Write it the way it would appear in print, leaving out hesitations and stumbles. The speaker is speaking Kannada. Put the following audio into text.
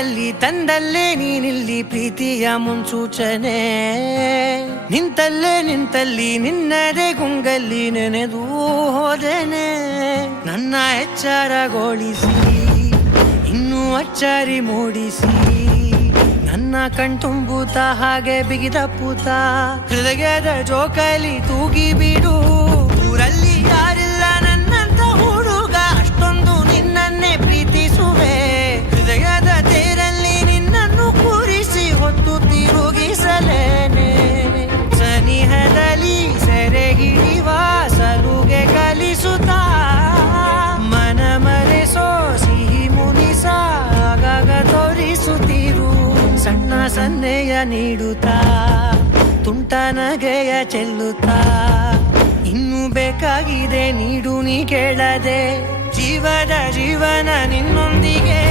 ಮನೆಯಲ್ಲಿ ತಂದಲ್ಲೇ ನೀನಿಲ್ಲಿ ಪ್ರೀತಿಯ ಮುನ್ಸೂಚನೆ ನಿಂತಲ್ಲಿ ನಿನ್ನದೇ ಗುಂಗಲ್ಲಿ ನೆನೆದು ಹೋದೆನೆ ನನ್ನ ಎಚ್ಚರಗೊಳಿಸಿ ಇನ್ನೂ ಅಚ್ಚರಿ ಮೂಡಿಸಿ ನನ್ನ ಕಣ್ತುಂಬುತ್ತ ಹಾಗೆ ಬಿಗಿದ ಪೂತ ಹೃದಯದ ಜೋಕಾಲಿ ತೂಗಿ ಬಿಡು ಊರಲ್ಲಿ ಯಾರಿಲ್ಲ ನನ್ನಂತ ಹುಡುಗ ಅಷ್ಟೊಂದು ನಿನ್ನನ್ನೇ ಪ್ರೀತಿಸುವೆ ಹೃದಯದ ತೇರಲ್ಲಿ ನಿನ್ನನ್ನು ಕೂರಿಸಿ ಹೊತ್ತು ತಿರುಗಿಸಲೇನೆ ಸನಿಹದಲ್ಲಿ ಸೆರೆ ಹಿಡಿವ ಸಲುಗೆ ಕಲಿಸುತ್ತಾ ಮನ ಮರೆಸೋ ಸಿಹಿ ಮುನಿಸ ಆಗಾಗ ತೋರಿಸುತ್ತಿರು ಸಣ್ಣ ಸನ್ನೆಯ ನೀಡುತ್ತಾ ತುಂಟ ನಗೆಯ ಚೆಲ್ಲುತ್ತಾ ಇನ್ನು ಬೇಕಾಗಿದೆ ನೀಡು ನೀ ಕೇಳದೆ ಜೀವನ ನಿನ್ನೊಂದಿಗೆ